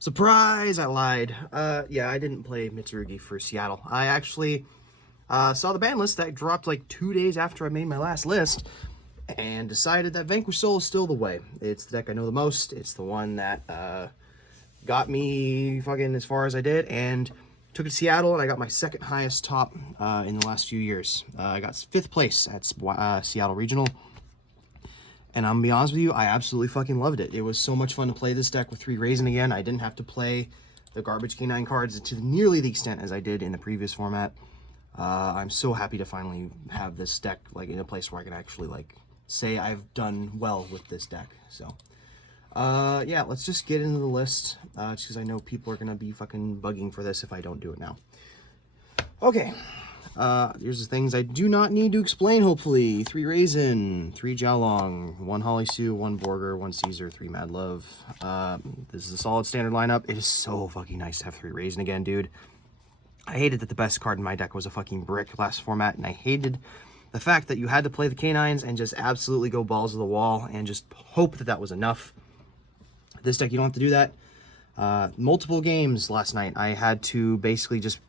Surprise, I lied. Yeah, I didn't play Mitsurugi for Seattle. I actually saw the ban list that dropped like 2 days after I made my last list and decided that Vanquish Soul is still the way. It's the deck I know the most. It's the one that got me fucking as far as I did, and took it to Seattle, and I got my second highest top in the last few years. I got 5th place at Seattle Regional. And I'm gonna be honest with you, I absolutely fucking loved it. It was so much fun to play this deck with 3 Raisin again. I didn't have to play the garbage K9 cards to nearly the extent as I did in the previous format. I'm so happy to finally have this deck like in a place where I can actually like say I've done well with this deck. So yeah, let's just get into the list, just because I know people are gonna be fucking bugging for this if I don't do it now. Okay. Here's the things I do not need to explain, hopefully. 3 Raisin, 3 Jiaolong, 1 Holly Sue, 1 Borger, 1 Caesar, 3 Mad Love. This is a solid standard lineup. It is so fucking nice to have 3 Raisin again, dude. I hated that the best card in my deck was a fucking brick last format, and I hated the fact that you had to play the K9s and just absolutely go balls to the wall and just hope that that was enough. This deck, you don't have to do that. Multiple games last night, I had to basically just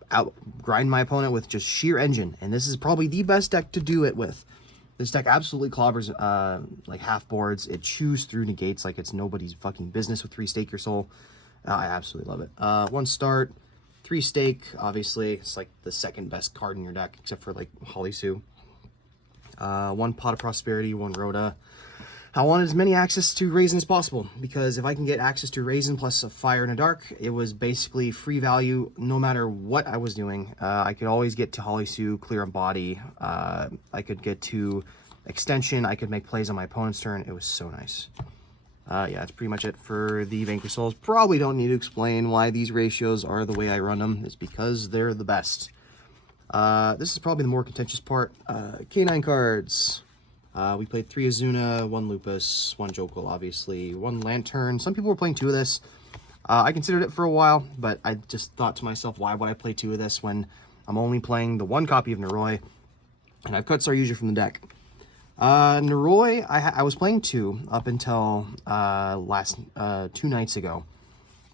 grind my opponent with just sheer engine, and this is probably the best deck to do it with. This deck absolutely clobbers like half boards. It chews through negates like it's nobody's fucking business with 3 Stake Your Soul. I absolutely love it. 1 start, 3 Stake, obviously. It's like the second best card in your deck, except for like Holly Sue. 1 Pot of Prosperity, 1 Rhoda. I wanted as many access to Raisin as possible, because if I can get access to Raisin plus a Fire and a Dark, it was basically free value no matter what I was doing. I could always get to Holly Sue, clear a body. I could get to Extension. I could make plays on my opponent's turn. It was so nice. Yeah, that's pretty much it for the Vanquish Souls. Probably don't need to explain why these ratios are the way I run them. It's because they're the best. This is probably the more contentious part. K9 cards. We played 3 Azuna, 1 Lupus, 1 Jokul, obviously, 1 Lantern. Some people were playing 2 of this. I considered it for a while, but I just thought to myself, why would I play 2 of this when I'm only playing the 1 copy of Noroi, and I've cut Saryuja from the deck. Noroi, I was playing 2 up until 2 nights ago,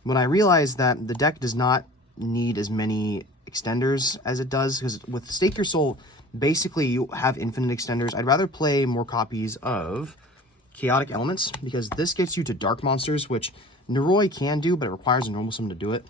when I realized that the deck does not need as many extenders as it does, because with Stake Your Soul, basically you have infinite extenders. I'd rather play more copies of Chaotic Elements, because this gets you to Dark Monsters, which Noroi can do, but it requires a normal summon to do it.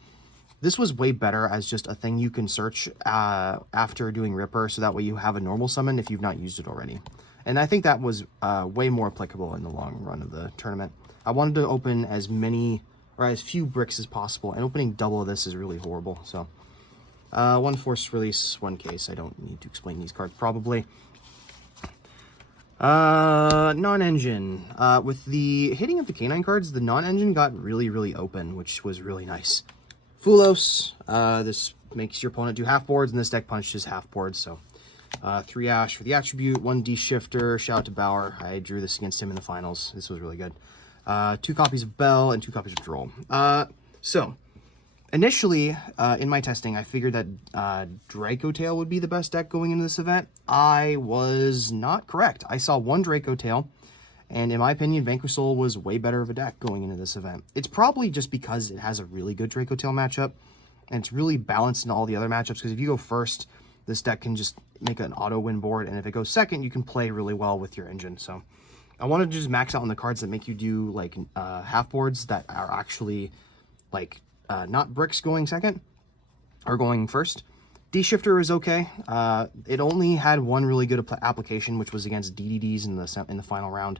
This was way better as just a thing you can search after doing Ripper, so that way you have a normal summon if you've not used it already. And I think that was way more applicable in the long run of the tournament. I wanted to open as many, or as few bricks as possible, and opening double of this is really horrible, so... 1 Force Release, 1 Case. I don't need to explain these cards, probably. Non-engine. With the hitting of the K9 cards, the non-engine got really, really open, which was really nice. Fulos. This makes your opponent do half boards, and this deck punches half boards, so... 3 Ash for the attribute, 1 D-Shifter. Shout out to Bauer. I drew this against him in the finals. This was really good. 2 copies of Bell and 2 copies of Droll. So... Initially, in my testing, I figured that Draco Tail would be the best deck going into this event. I was not correct. I saw 1 Draco Tail, and in my opinion, Vanquish Soul was way better of a deck going into this event. It's probably just because it has a really good Draco Tail matchup, and it's really balanced in all the other matchups, because if you go first, this deck can just make an auto-win board, and if it goes second, you can play really well with your engine. So I wanted to just max out on the cards that make you do, like, half boards that are actually, like... not bricks going second, or going first. D-Shifter is okay. It only had 1 really good application, which was against DDDs in the final round.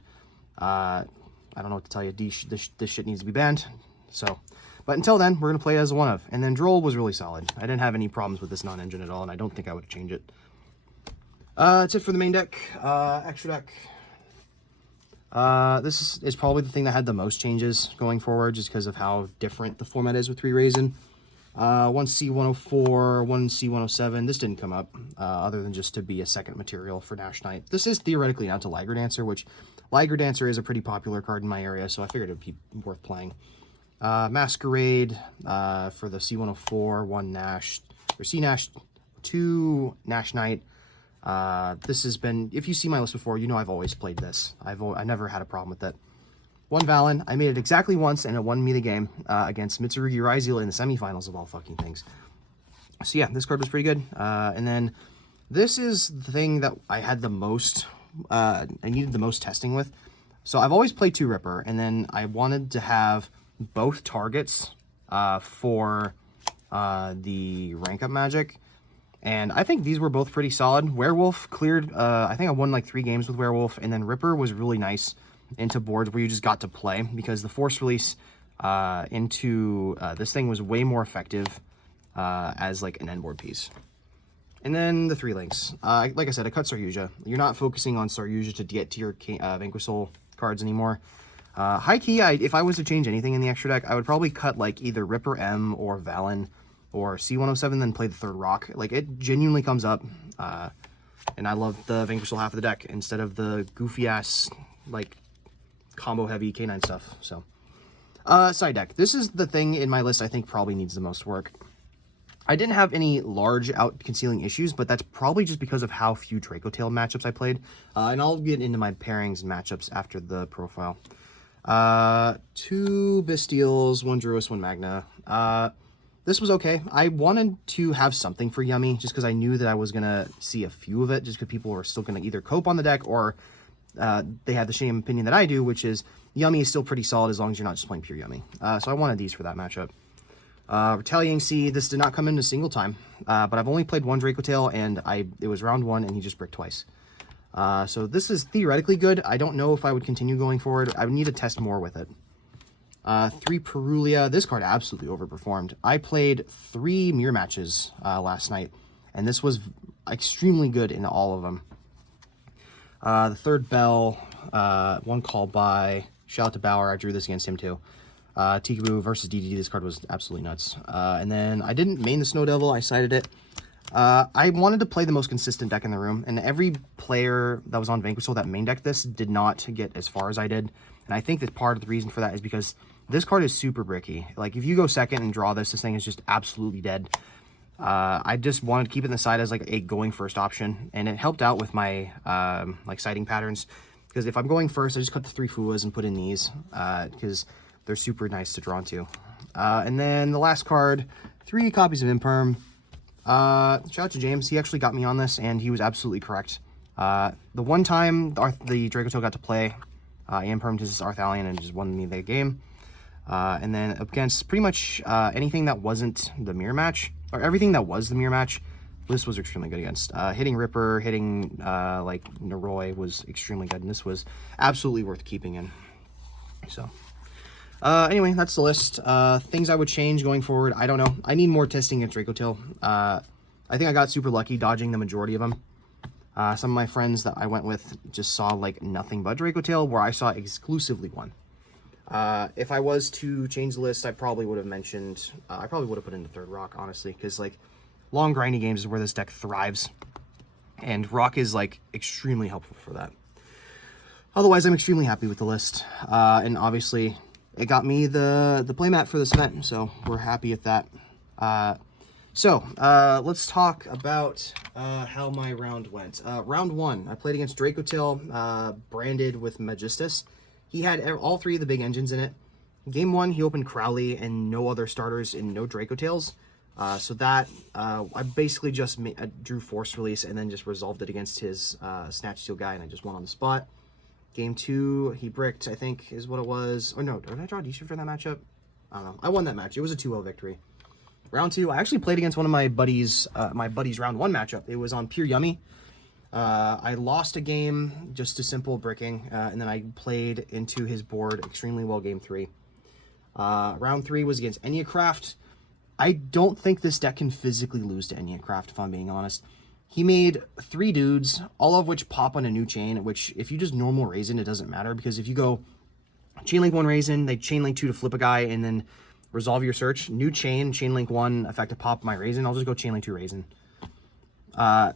I don't know what to tell you. This shit needs to be banned. So, but until then, we're going to play it as a 1-of. And then Droll was really solid. I didn't have any problems with this non-engine at all, and I don't think I would change it. That's it for the main deck. Extra deck. This is probably the thing that had the most changes going forward, just because of how different the format is with 3 Raisin. 1 C104, 1 C107. This didn't come up, other than just to be a second material for Nash Knight. This is theoretically not to Liger Dancer, which Liger Dancer is a pretty popular card in my area, so I figured it would be worth playing. Masquerade, for the C104, 1 Nash, or C Nash, 2 Nash Knight. This has been, if you see my list before, you know I've always played this. I never had a problem with it. one Valen. I made it exactly once, and it won me the game against Mitsurugi Raizeel in the semifinals of all fucking things. So yeah, this card was pretty good. And then this is the thing that I had the most, I needed the most testing with. So I've always played 2 Ripper, and then I wanted to have both targets for the rank up magic. And I think these were both pretty solid. Werewolf cleared, I think I won like 3 games with Werewolf, and then Ripper was really nice into boards where you just got to play, because the force release into this thing was way more effective as like an end board piece. And then the 3 links. Like I said, I cut Saryuja. You're not focusing on Saryuja to get to your Vanquish Soul cards anymore. High key, if I was to change anything in the extra deck, I would probably cut like either Ripper M or Valen or C107, then play the 3rd rock. Like, it genuinely comes up. And I love the Vanquish Soul half of the deck instead of the goofy ass, like, combo heavy K9 stuff. So, side deck. This is the thing in my list I think probably needs the most work. I didn't have any large out-concealing issues, but that's probably just because of how few Draco Tail matchups I played. And I'll get into my pairings and matchups after the profile. 2 Bestials, 1 Druis, 1 Magna. This was okay. I wanted to have something for Yummy, just because I knew that I was going to see a few of it, just because people were still going to either cope on the deck, or they had the same opinion that I do, which is Yummy is still pretty solid as long as you're not just playing pure Yummy. So I wanted these for that matchup. Retaliating Sea, this did not come in a single time, but I've only played 1 Draco Tail, and it was round 1, and he just bricked twice. So this is theoretically good. I don't know if I would continue going forward. I would need to test more with it. 3 Perulia. This card absolutely overperformed. I played 3 mirror matches last night, and this was extremely good in all of them. The 3rd Bell, 1 Call By. Shout out to Bauer. I drew this against him too. Tikaboo versus DDD. This card was absolutely nuts. And then I didn't main the Snow Devil. I sided it. I wanted to play the most consistent deck in the room, and every player that was on Vanquish Soul that main deck this did not get as far as I did. And I think that part of the reason for that is because this card is super bricky. Like, if you go second and draw this thing is just absolutely dead. I just wanted to keep it in the side as like a going first option, and it helped out with my like siding patterns, because if I'm going first, I just cut the 3 Fuas and put in these because they're super nice to draw into. And then the last card, 3 copies of Imperm. Shout out to James. He actually got me on this, and he was absolutely correct. The one time the Draco Tail got to play, he Impermed his Arthalion and just won me the game. And then against pretty much anything that wasn't the mirror match, or everything that was the mirror match, this was extremely good against. Hitting Ripper, hitting like Naroi was extremely good, and this was absolutely worth keeping in. So anyway, that's the list. Things I would change going forward, I don't know. I need more testing at Draco Tail. I think I got super lucky dodging the majority of them. Some of my friends that I went with just saw like nothing but Draco Tail, where I saw exclusively 1. If I was to change the list, I probably would have mentioned, I probably would have put in the 3rd rock, honestly, because like long grindy games is where this deck thrives, and rock is like extremely helpful for that. Otherwise, I'm extremely happy with the list, and obviously it got me the playmat for this event, so we're happy at that. Let's talk about how my round went. Round 1, I played against Draco Tail, branded with Magistus. He had all 3 of the big engines in it. Game 1, he opened Crowley and no other starters and no Draco Tails. So that, I basically just drew Force Release and then just resolved it against his Snatch Steel guy, and I just won on the spot. Game 2, he bricked, I think is what it was. Oh no, did I draw D-Shift for that matchup? I don't know. I won that match. It was a 2-0 victory. Round 2, I actually played against one of my buddies' round 1 matchup. It was on Pure Yummy. I lost a game just to simple bricking, and then I played into his board extremely well game 3. Round 3 was against Enneacraft. I don't think this deck can physically lose to Enneacraft, if I'm being honest. He made 3 dudes, all of which pop on a new chain, which if you just normal Raisin, it doesn't matter, because if you go Chainlink 1 Raisin, they Chainlink 2 to flip a guy, and then resolve your search, new chain, Chainlink 1, effective pop my Raisin, I'll just go Chainlink 2 Raisin.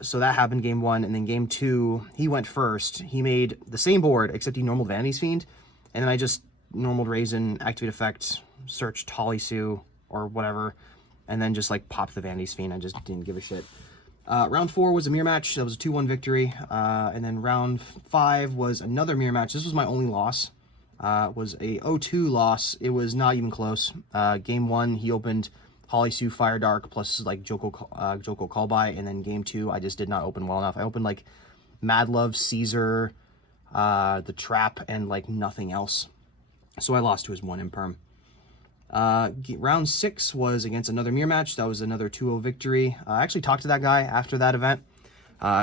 So that happened game 1, and then game 2, he went first. He made the same board, except he normaled Vanity's Fiend, and then I just normaled Raisin, activate effect, searched Holly Sue, or whatever, and then just like popped the Vanity's Fiend. I just didn't give a shit. Round 4 was a mirror match. That was a 2-1 victory. And then round 5 was another mirror match. This was my only loss. was a 0-2 loss. It was not even close. Game 1, he opened Holly Sue Fire Dark plus like Joko Call By, and then game 2, I just did not open well enough. I opened like Mad Love, Caesar, the Trap, and like nothing else. So I lost to his 1 Imperm. Round 6 was against another mirror match. That was another 2-0 victory. I actually talked to that guy after that event.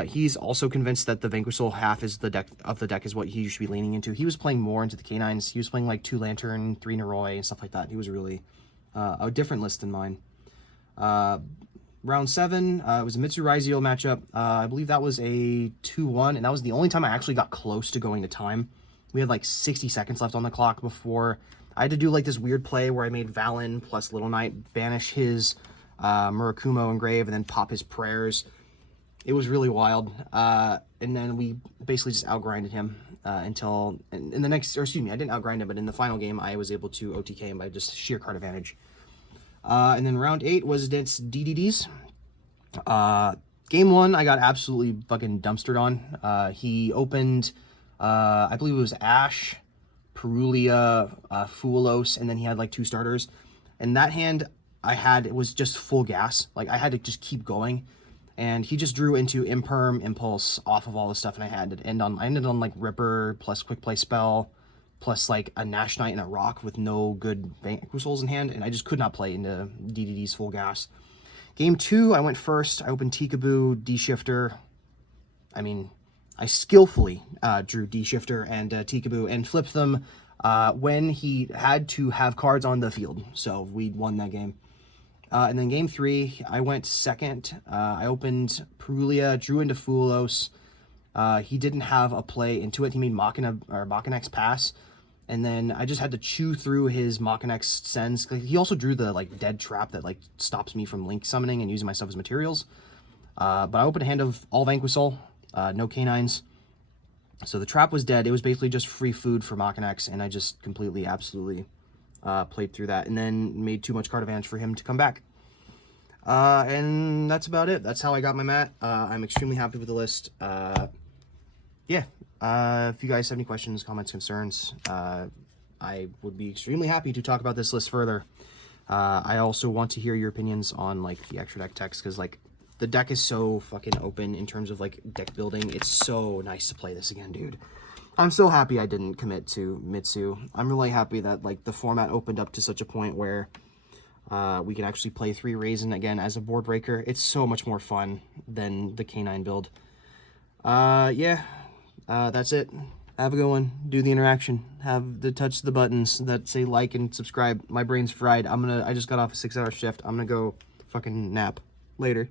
He's also convinced that the Vanquish Soul half is the deck is what he should be leaning into. He was playing more into the Canines. He was playing like 2 Lantern, 3 Noroi, and stuff like that. He was really a different list than mine. Round 7, it was a Mitsu Raizio matchup. I believe that was a 2-1, and that was the only time I actually got close to going to time. We had like 60 seconds left on the clock before I had to do like this weird play where I made Valen plus Little Knight banish his Murakumo Engrave and then pop his prayers. It was really wild. And then we basically just outgrinded him until in the next, or excuse me, I didn't outgrind him, but in the final game, I was able to OTK him by just sheer card advantage. And then round 8 was against DDDs. Game 1, I got absolutely fucking dumpstered on. He opened, I believe it was Ash, Perulia, Fuelos, and then he had like 2 starters. And that hand I had, it was just full gas. Like I had to just keep going. And he just drew into Imperm, Impulse off of all the stuff, and I ended on like Ripper plus Quick Play Spell, plus like a Nash Knight and a Rock with no good Vanquish Souls in hand, and I just could not play into DDD's full gas. Game 2, I went first. I opened Tikaboo, D-Shifter. I mean, I skillfully drew D-Shifter and Tikaboo and flipped them when he had to have cards on the field, so we won that game. And then game 3, I went second. I opened Perulia, drew into Fuelos. He didn't have a play into it. He made Machinex pass. And then I just had to chew through his Machinex sends. He also drew the like dead trap that like stops me from link summoning and using my stuff as materials. But I opened a hand of all Vanquish Soul, no canines. So the trap was dead. It was basically just free food for Machinex, and I just completely, absolutely played through that, and then made too much card advantage for him to come back. And that's about it. That's how I got my mat. I'm extremely happy with the list. Yeah. If you guys have any questions, comments, concerns, I would be extremely happy to talk about this list further. I also want to hear your opinions on like the extra deck text, because like the deck is so fucking open in terms of like deck building. It's so nice to play this again, dude. I'm so happy I didn't commit to Mitsu. I'm really happy that like the format opened up to such a point where we can actually play 3 Raisin again as a board breaker. It's so much more fun than the K9 build. Yeah, that's it. Have a good one. Do the interaction. Have the touch the buttons that say like and subscribe. My brain's fried. I just got off a 6-hour shift. I'm gonna go fucking nap. Later.